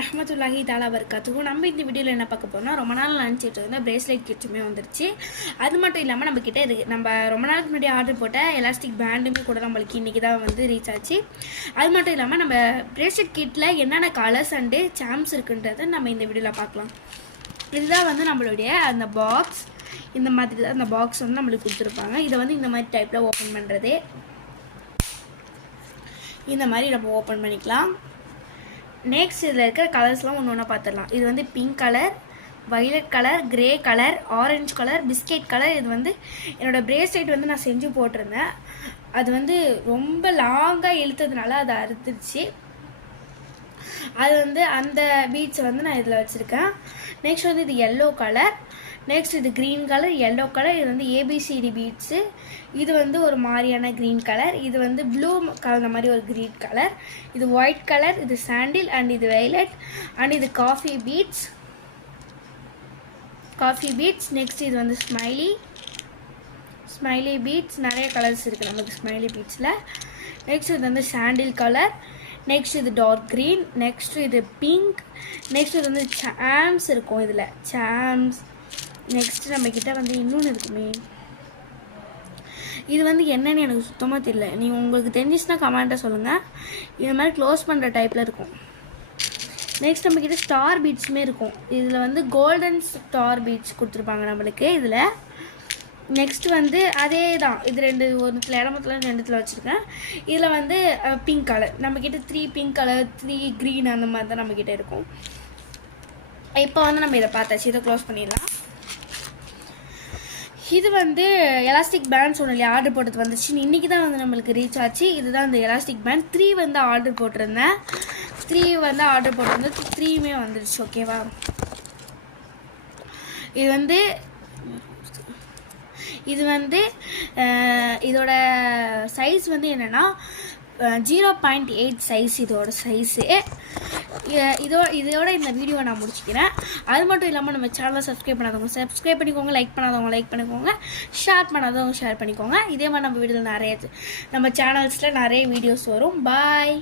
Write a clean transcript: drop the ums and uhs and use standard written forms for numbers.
ரஹ்மத்துல்லாஹி தாலா வர்காத்துக்கும். நம்ம இந்த வீடியோவில் என்ன பார்க்க போறோம்னா, ரொம்ப நாள் நினச்சிட்டு இருந்த பிரேஸ்லெட் கிட்ஸுமே வந்துருச்சு. அது மட்டும் இல்லாமல் நம்மக்கிட்ட நம்ம ரொம்ப நாளுக்கு முன்னாடி ஆர்டர் போட்ட எலாஸ்டிக் பேண்டுமே கூட நம்மளுக்கு இன்றைக்கி தான் வந்து ரீச் ஆச்சு. அது மட்டும் இல்லாமல் நம்ம பிரேஸ்லெட் கிட்டில் என்னென்ன கலர்ஸ் அண்டு சாம்ஸ் இருக்குன்றதை நம்ம இந்த வீடியோவில் பார்க்கலாம். இதுதான் வந்து நம்மளுடைய அந்த பாக்ஸ். இந்த மாதிரி தான் அந்த பாக்ஸ் வந்து நம்மளுக்கு கொடுத்துருப்பாங்க. இதை வந்து இந்த மாதிரி டைப்பில் ஓப்பன் பண்ணுறது. இந்த மாதிரி நம்ம ஓப்பன் பண்ணிக்கலாம். நெக்ஸ்ட் இதில் இருக்கிற கலர்ஸ்லாம் ஒன்று ஒன்றா பார்த்துடலாம். இது வந்து pink colour, violet colour, grey colour, orange colour, biscuit colour. இது வந்து என்னோடய பிரேஸ்லெட் வந்து நான் செஞ்சு போட்டிருந்தேன். அது வந்து ரொம்ப லாங்காக இழுத்ததுனால அதை அறுத்துருச்சு. அது வந்து அந்த பீட்ஸை வந்து நான் இதில் வச்சுருக்கேன். நெக்ஸ்ட் வந்து இது எல்லோ கலர், நெக்ஸ்ட் இது க்ரீன் கலர், எல்லோ கலர். இது வந்து ஏபிசிடி பீட்ஸு. இது வந்து ஒரு மாதிரியான க்ரீன் கலர். இது வந்து ப்ளூ கலந்த மாதிரி ஒரு க்ரீன் கலர். இது ஒயிட் கலர், இது சாண்டில் அண்ட் இது வைலட் அண்ட் இது காஃபி பீட்ஸ். நெக்ஸ்ட் இது வந்து ஸ்மைலி பீட்ஸ். நிறைய கலர்ஸ் இருக்குது நமக்கு ஸ்மைலி பீட்ஸில். நெக்ஸ்ட் இது வந்து சாண்டில் கலர். நெக்ஸ்ட் இது டார்க் க்ரீன். நெக்ஸ்ட் இது பிங்க். நெக்ஸ்ட் இது வந்து சாம்ஸ் இருக்கும். இதில் சாம்ஸ். நெக்ஸ்ட் நம்மக்கிட்ட வந்து இன்னொன்று இருக்குமே, இது வந்து என்னன்னு எனக்கு சுத்தமாக தெரியல. நீங்கள் உங்களுக்கு தெரிஞ்சிச்சுன்னா கமெண்ட்டாக சொல்லுங்கள். இது மாதிரி க்ளோஸ் பண்ணுற டைப்பில் இருக்கும். நெக்ஸ்ட் நம்மக்கிட்ட ஸ்டார் பீட்ஸுமே இருக்கும். இதில் வந்து கோல்டன் ஸ்டார் பீட்ஸ் கொடுத்துருப்பாங்க நம்மளுக்கு இதில். நெக்ஸ்ட் வந்து அதே தான், இது ஒன்றுத்தில் இடமத்தில் ரெண்டுத்தில் வச்சுருக்கேன். இதில் வந்து பிங்க் கலர். நம்மக்கிட்ட 3 பிங்க் கலர், 3 க்ரீன் அந்த மாதிரி தான் நம்மக்கிட்ட இருக்கும். இப்போ வந்து நம்ம இதை பார்த்தாச்சு. இதை க்ளோஸ் பண்ணிடலாம். இது வந்து எலாஸ்டிக் பேண்ட் சொன்னாலே ஆர்டர் போட்டது வந்துச்சு. இன்றைக்கி தான் வந்து நம்மளுக்கு ரீச் ஆச்சு. இதுதான் இந்த எலாஸ்டிக் பேண்ட். 3 வந்து ஆர்டர் போட்டிருந்தேன். 3 வந்து ஆர்டர் போட்டிருந்தேன். 3மே வந்துருச்சு. ஓகேவா? இது வந்து இதோட சைஸ் வந்து என்னென்னா 0.8 சைஸ் இதோட சைஸு. இதோட இந்த வீடியோவை நான் முடிச்சுக்கிறேன். அது மட்டும் இல்லாமல் நம்ம சேனலை சப்ஸ்கிரைப் பண்ணாதவங்க சப்ஸ்கிரைப் பண்ணிக்கோங்க, லைக் பண்ணாதவங்க லைக் பண்ணிக்கோங்க, ஷேர் பண்ணாதவங்க ஷேர் பண்ணிக்கோங்க. இதே மாதிரி நம்ம வீடியோவில் நம்ம சேனல்ஸில் நிறைய வீடியோஸ் வரும். பாய்.